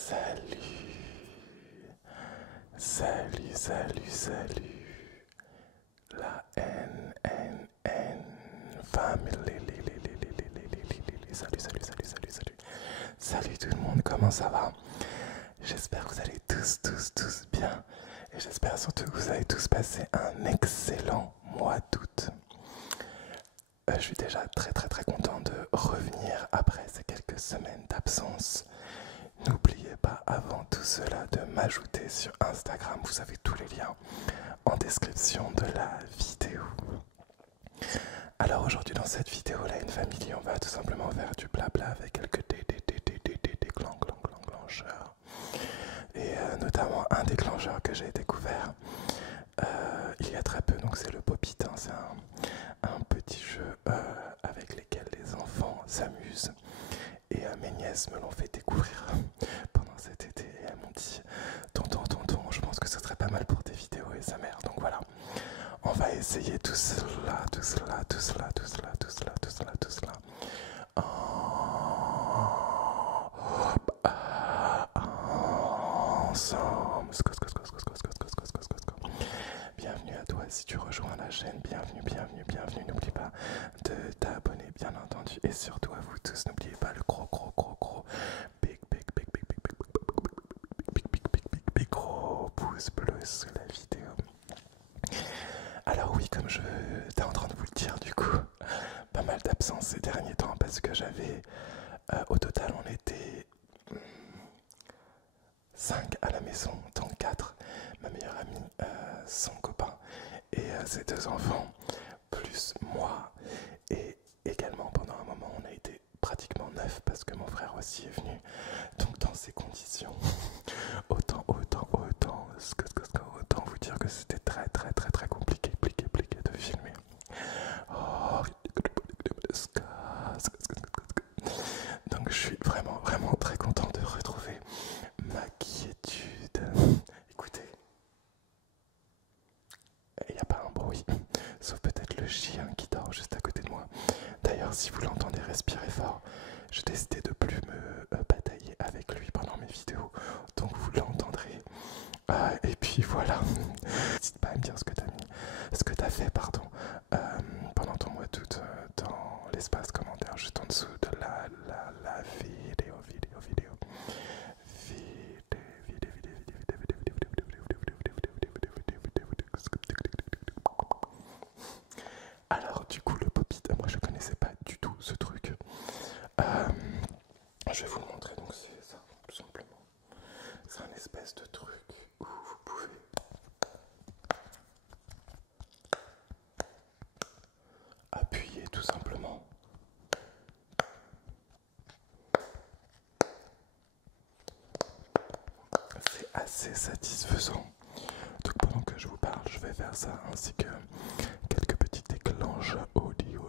Salut, salut, salut, salut. La NNN family. Salut, salut, salut, salut, salut. Salut tout le monde, comment ça va? J'espère que vous allez tous bien. Et j'espère surtout que vous avez tous passé un excellent mois d'août. Je suis déjà très content de revenir après ces quelques semaines d'absence. N'oubliez pas avant tout cela de m'ajouter sur Instagram, vous avez tous les liens en description de la vidéo. Alors aujourd'hui dans cette vidéo là, une famille, on va tout simplement faire du blabla avec quelques déclencheurs. Et notamment un déclencheur que j'ai découvert il y a très peu, donc c'est le Pop It, hein. C'est un petit jeu avec lequel les enfants s'amusent. Et mes nièces me l'ont fait découvrir pendant cet été et elles m'ont dit tonton, je pense que ce serait pas mal pour tes vidéos et sa mère. Donc voilà, on va essayer tout cela ensemble. Bienvenue à toi si tu rejoins la chaîne, bienvenue. N'oublie pas de t'abonner bien entendu. Et surtout à vous tous, n'oubliez pas le gros gros pouce bleu sous la vidéo. Alors oui, comme je t'ai en train de vous le dire du coup, pas mal d'absence ces derniers temps parce que j'avais, au total on était 5 à la maison, dont 4, ma meilleure amie, son copain et ses 2 enfants, plus moi. Et également pendant un moment on a été pratiquement 9 parce que mon frère aussi est venu. Donc dans ces conditions, autant vous dire que c'était très compliqué de filmer. Oh. Donc je suis vraiment très content de retrouver ma quiétude. Écoutez, il n'y a pas un bruit, sauf peut-être le chien qui dort juste à côté de moi. D'ailleurs, si vous l'entendez respirer fort, j'ai décidé de plus me batailler avec lui pendant mes vidéos, donc vous l'entendrez. Et puis voilà, n'hésite pas à me dire ce que t'as fait, pendant ton mois d'août dans l'espace commentaire juste en dessous de la vidéo. Alors du coup le Pop-It, moi je connaissais pas du tout ce truc. Je vais vous le montrer, donc c'est ça tout simplement. C'est un espèce de truc où vous pouvez appuyer tout simplement. C'est assez satisfaisant. Donc pendant que je vous parle, je vais faire ça ainsi que quelques petits déclenches audio,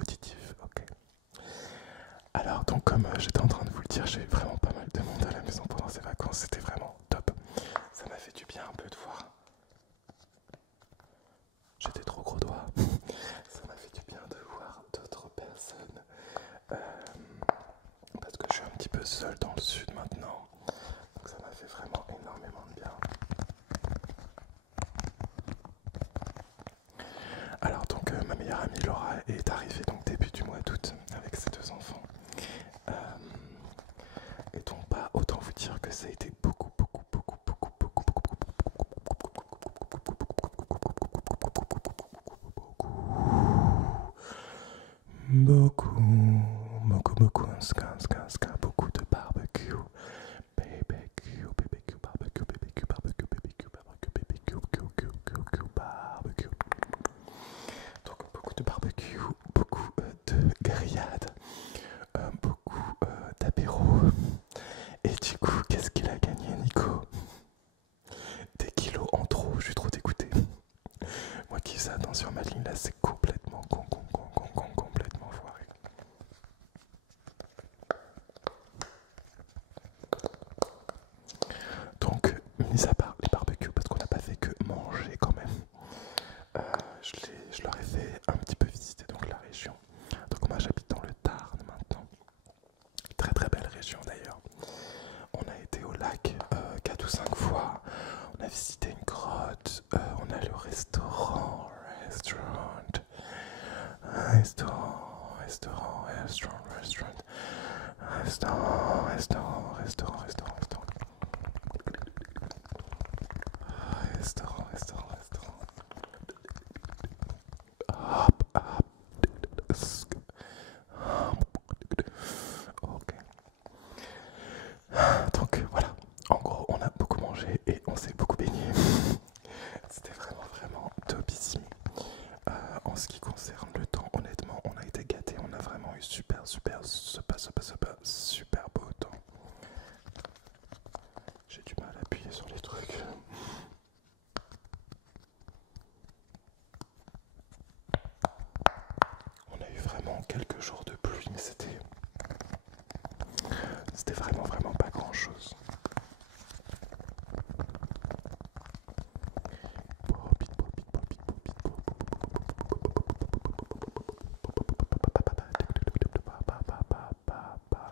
auditif, ok. Alors donc comme j'étais en train de vous le dire, j'ai eu vraiment pas mal de monde à la maison pendant ces vacances, c'était vraiment top. Ça m'a fait du bien un peu de voir. J'ai des trop gros doigts. Ça m'a fait du bien de voir d'autres personnes. Parce que je suis un petit peu seul dans le sud maintenant. Donc ça m'a fait vraiment énormément de bien. Alors donc ma meilleure amie Laura est arrivée donc début du mois d'août avec ses 2 enfants. Et donc pas autant vous dire que ça a été beaucoup beaucoup de barbecue. Barbecue. Donc beaucoup de barbecue, beaucoup de grillades, beaucoup d'apéros. Et du coup, qu'est-ce qu'il a gagné, Nico? Des kilos en trop, je suis trop dégoûté. Moi qui faisais attention à ma ligne là, c'est complètement complètement foiré. Donc, mis à part les barbecues, parce qu'on n'a pas fait que manger quand même, je leur ai fait un petit peu visiter donc la région. Donc restaurant, restaurant, restaurant, restaurant, restaurant, restaurant, restaurant, restaurant, restaurant, restaurant, restaurant, restaurant, restaurant. Hop, hop. Ok. Donc voilà, en gros on a beaucoup mangé et on s'est beaucoup baigné. C'était vraiment topissime. En ce qui concerne le temps, honnêtement on a été gâtés, on a vraiment eu super beau temps. J'ai du mal à appuyer sur les trucs. On a eu vraiment quelques jours de pluie, mais c'était vraiment pas grand chose.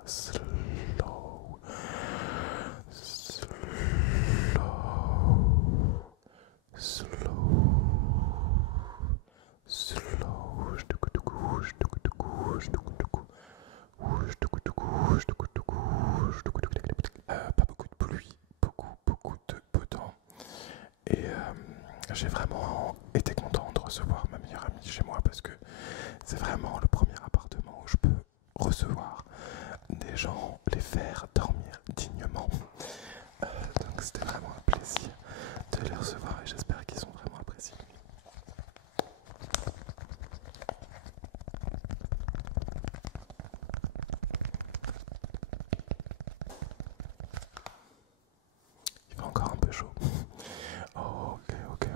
Slow, pas beaucoup de pluie, beaucoup de beau temps. Et j'ai vraiment été content de recevoir ma meilleure amie chez moi parce que c'est vraiment le premier appartement où je peux recevoir des gens, les faire dormir dignement. Donc c'était vraiment un plaisir de les recevoir et j'espère qu'ils sont vraiment appréciés. Il fait encore un peu chaud. Oh, ok.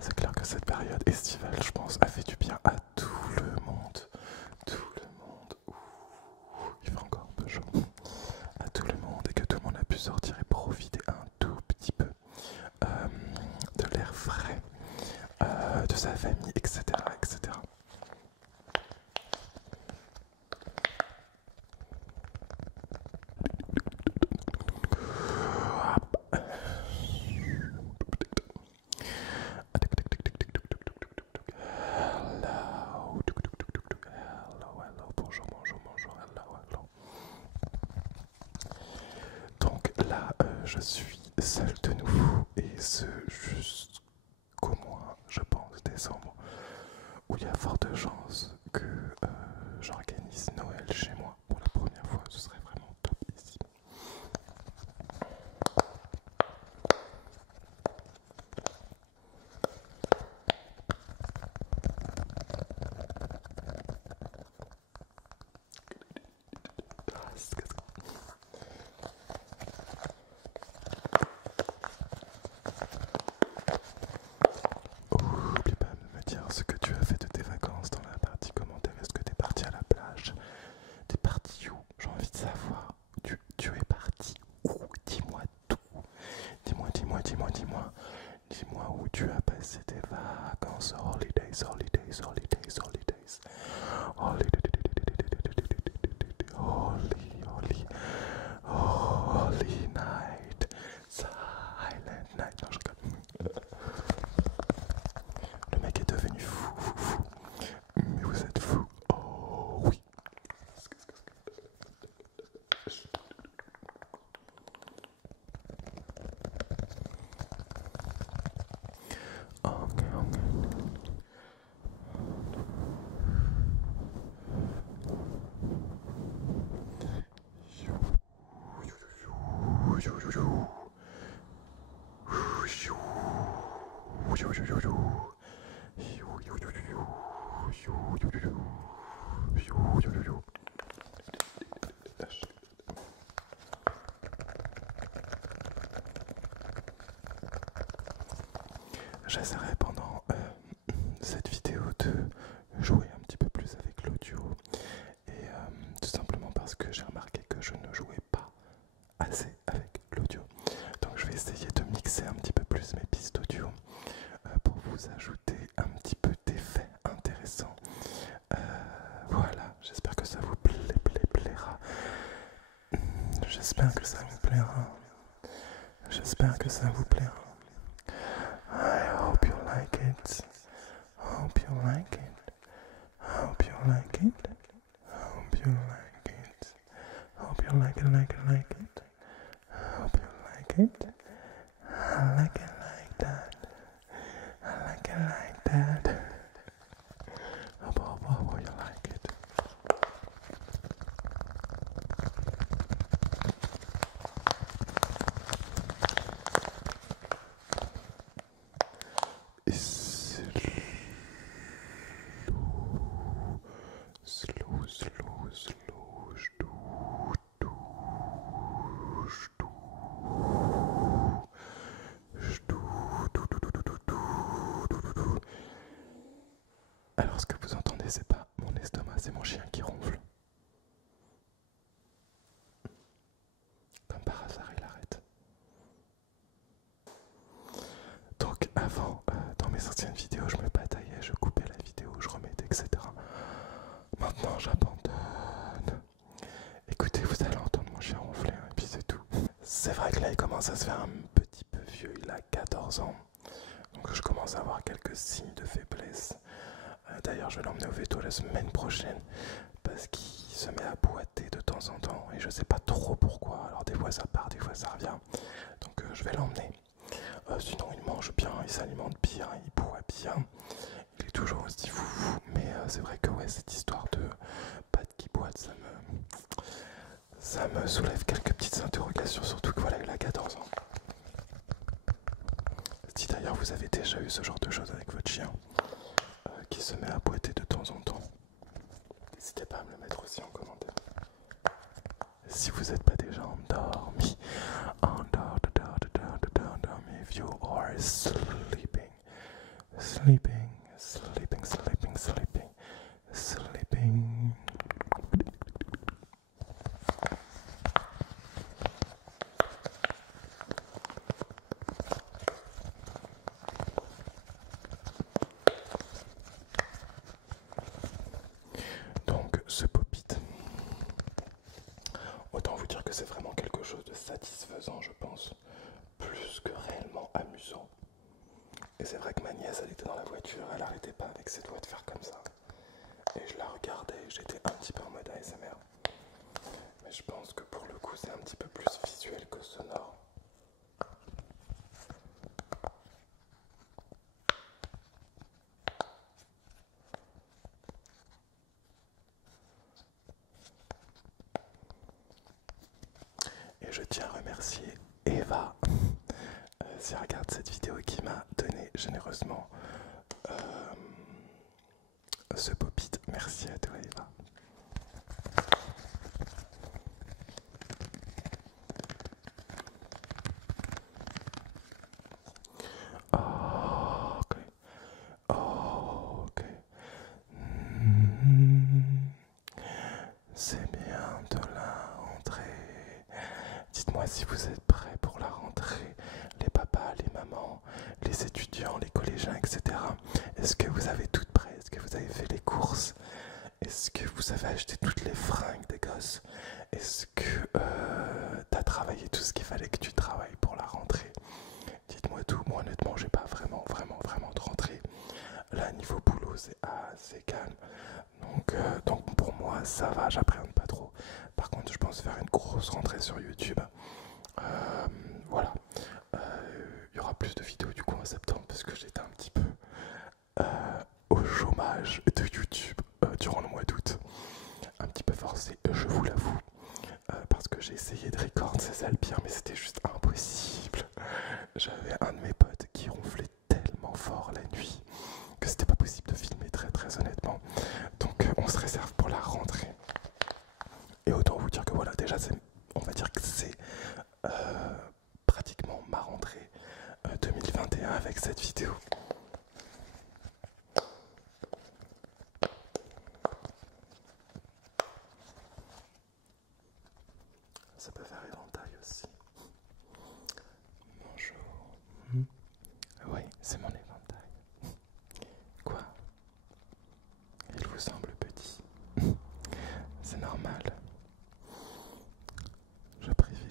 C'est clair que cette période estivale, je pense, a fait du bien à tout le monde. Tout le monde. Ouh, il fait encore un peu chaud. À tout le monde et que tout le monde a pu sortir et profiter un tout petit peu de l'air frais, de sa famille, etc. etc. Hello, bonjour, hello. Donc là, je suis seul de nouveau et ce jusqu'au mois, je pense, décembre, où il y a forte chance que j'organise Noël chez moi pour la première fois. Ce serait vraiment top ici. Oublie pas de me dire ce que tu as fait de tes vacances dans la partie commentaire. Est-ce que tu es parti à la plage? T'es parti où? J'ai envie de savoir. Tu es parti où? Dis-moi tout. Dis-moi. Dis-moi où tu as passé tes vacances. Holidays. Holy night. Silent night. Non, je rigole. Le mec est devenu fou. Mais vous êtes fou. Oh oui. Ok. J'essaierai pendant cette vidéo de jouer un petit peu plus avec l'audio et tout simplement parce que j'ai remarqué que je ne jouais pas assez avec l'audio. Donc je vais essayer de mixer un petit peu plus mes pistes audio pour vous ajouter un petit peu d'effets intéressants. Voilà, j'espère que ça vous plaît. J'espère que ça vous plaira. J'espère que ça vous plaira. I hope you like it. Hope you like it. Hope you like it. Hope you like it. Hope you like it, like it, like it. Hope you like it. I like it like that. I like it like that. Hope you like it. Alors ce que vous entendez, c'est pas mon estomac, c'est mon chien qui ronfle. Comme par hasard, il arrête. Donc avant, dans mes anciennes vidéos, je me bataillais, je coupais la vidéo, je remettais, etc. Maintenant, j'abandonne. Écoutez, vous allez entendre mon chien ronfler, hein, et puis c'est tout. C'est vrai que là, il commence à se faire un petit peu vieux, il a 14 ans. Donc je commence à avoir quelques signes de faiblesse. D'ailleurs, je vais l'emmener au veto la semaine prochaine parce qu'il se met à boiter de temps en temps et je sais pas trop pourquoi. Alors des fois ça part, des fois ça revient. Donc je vais l'emmener. Sinon il mange bien, il s'alimente bien, il boit bien. Il est toujours aussi foufou. Mais c'est vrai que ouais, cette histoire de pattes qui boite, ça me soulève quelques petites interrogations. Surtout que voilà, il a 14 ans. Si d'ailleurs vous avez déjà eu ce genre de choses avec votre chien qui se met à boiter de temps en temps, n'hésitez pas à me le mettre aussi en commentaire. Si vous n'êtes pas déjà endormi, if you are sleeping, sleeping, sleeping, sleeping, sleeping, sleeping. Donc ce pop-it, autant vous dire que c'est vraiment quelque chose de satisfaisant, je pense, plus que réellement amusant. Et c'est vrai que ma nièce, elle était dans la voiture, elle arrêtait pas avec ses doigts de faire comme ça. Et je la regardais, j'étais un petit peu en mode ASMR. Mais je pense que pour le coup, c'est un petit peu plus visuel que sonore. Et je tiens à remercier Eva, si elle regarde cette vidéo, qui m'a donné généreusement ce pop-it. Merci à toi Eva. Oh, ok. Oh, ok. C'est bientôt la rentrée. Dites-moi si vous êtes prêts pour la rentrée. Les papas, les mamans, les étudiants, les collégiens, etc. Est-ce que vous avez tout prêt? Est-ce que vous avez fait les courses? Est-ce que vous avez acheté toutes les fringues des gosses? Est-ce que tu as travaillé tout ce qu'il fallait que tu travailles pour la rentrée? Dites-moi tout. Moi honnêtement, j'ai pas vraiment de rentrée. Là, niveau boulot, c'est assez calme. Donc pour moi, ça va, j'appréhende pas trop. Par contre, je pense faire une grosse rentrée sur YouTube. Voilà. Il y aura plus de vidéos du coup en septembre parce que j'étais un petit peu au chômage de YouTube durant le mois d'août. Un petit peu forcé, je vous l'avoue. Parce que j'ai essayé de record, c'est ça le pire, mais c'était juste impossible. J'avais un de mes potes qui ronflait tellement fort la nuit que c'était pas possible de filmer très honnêtement. Donc on se réserve pour la rentrée. Et autant vous dire que voilà, déjà on va dire que c'est pratiquement ma rentrée 2021 avec cette vidéo. Ça peut faire éventail aussi. Bonjour. Oui, c'est mon éventail. Quoi? Il vous semble petit? C'est normal. Je préfère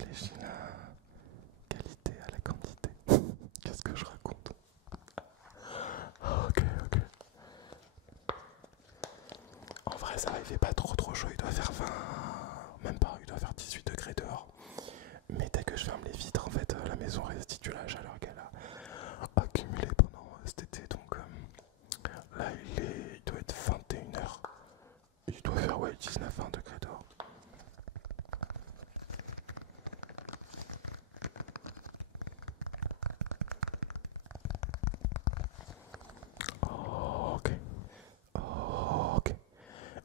19-20 degrés dehors. Ok, ok,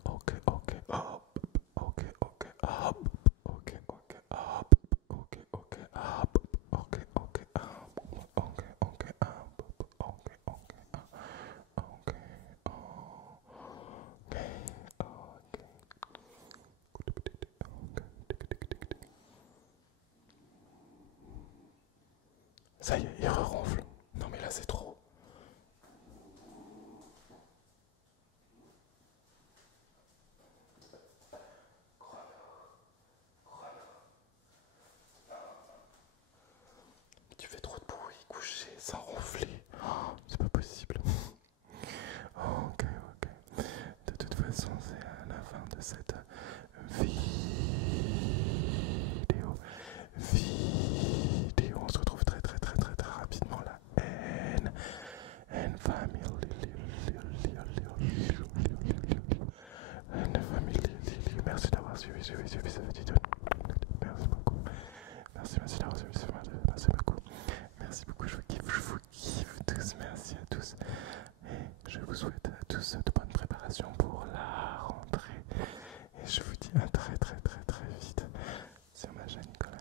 ok, ok, hop, ok, ok, hop, ok, ok, hop, ok, ok, hop, ok, ok, hop, ok, ok, hop, ok, ok, ok, ça y est, il ronfle. Non mais là c'est trop. Tu fais trop de bruit, coucher sans ronfler. Oh, c'est pas possible. Ok, ok. De toute façon, c'est à la fin de cette vidéo. On se retrouve très très très très très rapidement là. N family. N family. Merci d'avoir suivi cette vidéo. Merci beaucoup. Merci d'avoir suivi cette vidéo. Merci beaucoup. Merci beaucoup, je vous kiffe tous, merci à tous. Et je vous souhaite à tous de bonnes préparations pour la rentrée. Et je vous dis à très très très très vite sur ma chaîne Golan,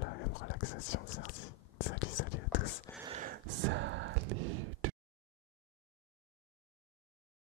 la M relaxation, c'est